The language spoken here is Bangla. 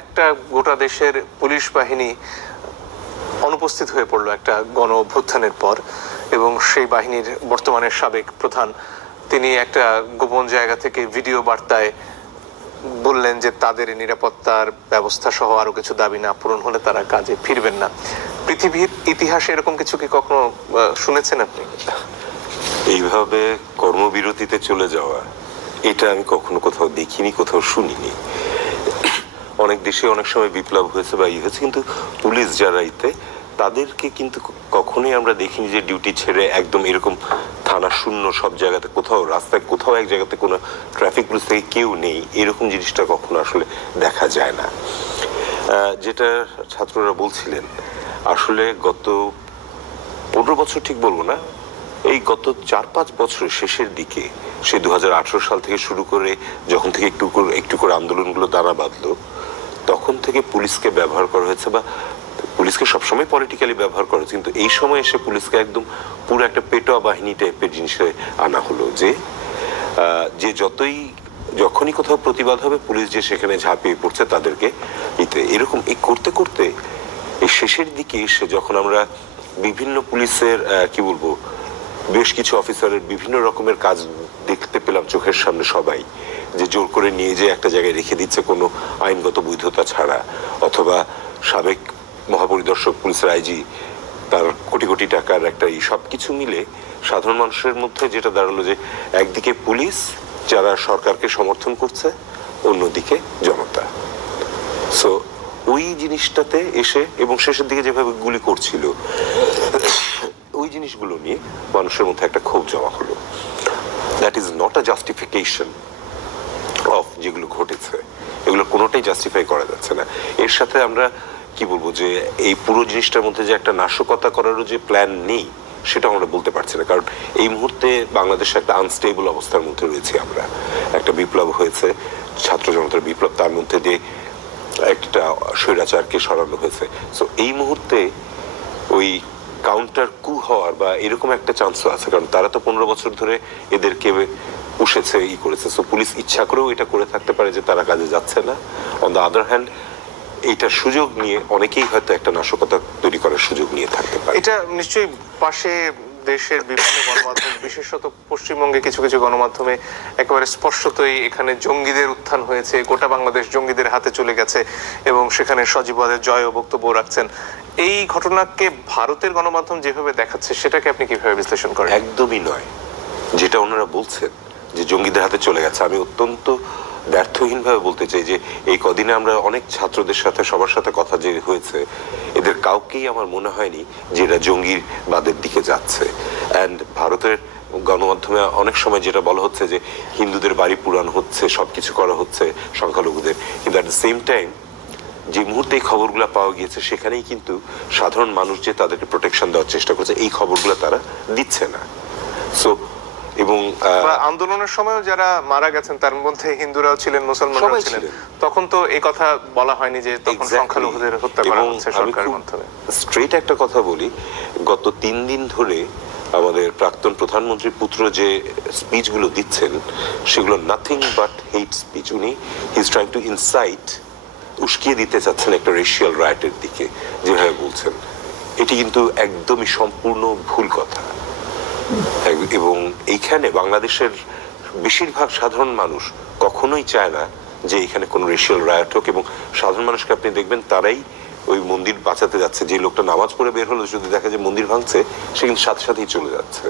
একটা গোটা দেশের পুলিশ বাহিনী অনুপস্থিত হয়ে পড়লো একটা গণ অভ্যুত্থানের পর, এবং সেই বাহিনীর বর্তমানের সাবেক প্রধান তিনি একটা গোপন জায়গা থেকে ভিডিও বার্তায় বললেন যে তাদের নিরাপত্তার ব্যবস্থা সহ আরো কিছু দাবি না পূরণ হলে তারা কাজে ফিরবেন না। পৃথিবীর ইতিহাসে এরকম কিছু কি কখনো শুনেছেন আপনি? এইভাবে কর্মবিরতিতে চলে যাওয়া, এটা আমি কখনো কোথাও দেখিনি, কোথাও শুনিনি। অনেক দেশে অনেক সময় বিপ্লব হয়েছে বা ই হয়েছে, কিন্তু পুলিশ যারা ইতে তাদেরকে কিন্তু কখনোই আমরা দেখিনি যে ডিউটি ছেড়ে একদম এরকম থানা শূন্য সব জায়গাতে, কোথাও রাস্তায় কোথাও এক জায়গাতে কোনো ট্রাফিক পুলিশ থেকে কেউ নেই, এরকম জিনিসটা কখনো আসলে দেখা যায় না। যেটা ছাত্ররা বলছিলেন, আসলে গত 15 বছর ঠিক বলবো না, এই গত 4-5 বছরের শেষের দিকে, সে 2018 সাল থেকে শুরু করে যখন থেকে একটু করে আন্দোলনগুলো দানা বাঁধলো, তখন থেকে পুলিশকে ব্যবহার করা হয়েছে, বা পুলিশকে সবসময় পলিটিক্যালি ব্যবহার করা হয়েছে, কিন্তু এই সময় এসে পুলিশকে একদম পুরো একটা পেটোয়া বাহিনী টাইপের জিনিসে আনা হলো, যে যখনই কোথাও প্রতিবাদ হবে পুলিশ যে সেখানে ঝাঁপিয়ে পড়ছে তাদেরকে এরকম এই করতে করতে এই শেষের দিকে এসে যখন আমরা বিভিন্ন পুলিশের কি বলবো বেশ কিছু অফিসারের বিভিন্ন রকমের কাজ দেখতে পেলাম চোখের সামনে, সবাই যে জোর করে নিয়ে যে একটা জায়গায় রেখে দিচ্ছে কোনো আইনগত বৈধতা ছাড়া, অথবা সাবেক মহাপরিদর্শক পুলিশের আইজি তার কোটি কোটি টাকার একটা সব কিছু মিলে সাধারণ মানুষের মধ্যে যেটা দাঁড়ালো যে একদিকে পুলিশ যারা সরকারকে সমর্থন করছে, অন্যদিকে জনতা। সো ওই জিনিসটাতে এসে এবং শেষের দিকে যেভাবে গুলি করছিল, ওই জিনিসগুলো নিয়ে মানুষের মধ্যে একটা ক্ষোভ জমা হলো। That is not a justification of যেগুলো ঘটেছে, এগুলো কোনোটাই জাস্টিফাই করা যাচ্ছে না। এর সাথে আমরা কি বলবো যে এই পুরো জিনিসটার মধ্যে যে একটা নাশকতা করারও যে প্ল্যান নেই, সেটা আমরা বলতে পারছি না। কারণ এই মুহূর্তে বাংলাদেশে একটা আনস্টেবল অবস্থার মধ্যে রয়েছে আমরা। একটা বিপ্লব হয়েছে, ছাত্র জনতার বিপ্লব, তার মধ্যে দিয়ে একটা স্বৈরাচারকে সরানো হয়েছে। সো এই মুহূর্তে ওই কাউন্টার কু হওয়ার বা এরকম একটা চান্সও আছে, কারণ তারা তো 15 বছর ধরে এদেরকে পুষেছে, করেছে। সো পুলিশ ইচ্ছা করেও এটা করে থাকতে পারে যে তারা কাজে যাচ্ছে না। অন দ্য আদার হ্যান্ড এইটার সুযোগ নিয়ে অনেকেই হয়তো একটা নাশকতা তৈরি করার সুযোগ নিয়ে থাকতে পারে। এটা নিশ্চয়ই পাশে দেশের বিভিন্ন গণমাধ্যম, বিশেষত পশ্চিমবঙ্গে কিছু কিছু গণমাধ্যমে একেবারে স্পষ্টতই এখানে জঙ্গিদের উত্থান হয়েছে, গোটা বাংলাদেশ জঙ্গিদের হাতে চলে গেছে এবং সেখানে সজীব ওয়াজেদ জয় বক্তব্য রাখছেন। এই ঘটনাকে ভারতের গণমাধ্যম যেভাবে দেখাচ্ছে, সেটাকে আপনি কিভাবে বিশ্লেষণ করেন? একদমই নয়। যেটা ওনারা বলছেন যে জঙ্গিদের হাতে চলে গেছে, আমি অত্যন্ত ব্যর্থহীনভাবে বলতে চাই যে এই কদিনে আমরা অনেক ছাত্রদের সাথে, সবার সাথে কথা যে হয়েছে, এদের কাউকেই আমার মনে হয়নি যে এরা জঙ্গিবাদের দিকে যাচ্ছে। অ্যান্ড ভারতের গণমাধ্যমে অনেক সময় যেটা বলা হচ্ছে যে হিন্দুদের বাড়ি পুরানো হচ্ছে, সবকিছু করা হচ্ছে সংখ্যালঘুদের, কিন্তু অ্যাট দ্য সেম টাইম যে মুহূর্তে এই খবরগুলো পাওয়া গিয়েছে সেখানেই কিন্তু সাধারণ মানুষ যে তাদেরকে প্রোটেকশন দেওয়ার চেষ্টা করছে, এই খবরগুলো তারা দিচ্ছে না। সো এবং আন্দোলনের সময়ও যারা মারা গেছেন তার মধ্যে হিন্দুরাও ছিলেন, মুসলমানরাও ছিলেন, তখন তো এই কথা বলা হয়নি যে তখন সংখ্যালঘুদের হত্যা করা হচ্ছে সরকারের মাধ্যমে। স্ট্রেট একটা কথা বলি, গত 3 দিন ধরে আমাদের প্রাক্তন প্রধানমন্ত্রীর পুত্র যে স্পিচগুলো দিচ্ছেন, সেগুলো নাথিং বাট হেট স্পিচ। উনি he is trying to incite, উস্কিয়ে দিতে চাচ্ছেন একটা রেশিয়াল রাইটের দিকে, যেভাবে বলছেন। এটি কিন্তু একদমই সম্পূর্ণ ভুল কথা। এবং এইখানে বাংলাদেশের বেশিরভাগ সাধারণ মানুষ কখনোই চায় না যে এখানে কোনো রেশিয়াল রায়ট হোক, এবং সাধারণ মানুষকে আপনি দেখবেন তারাই ওই মন্দির বাঁচাতে যাচ্ছে। যে লোকটা নামাজ পড়ে বের হলো, যদি দেখা যায় মন্দির ভাঙছে, সে কিন্তু সাথে সাথেই চলে যাচ্ছে।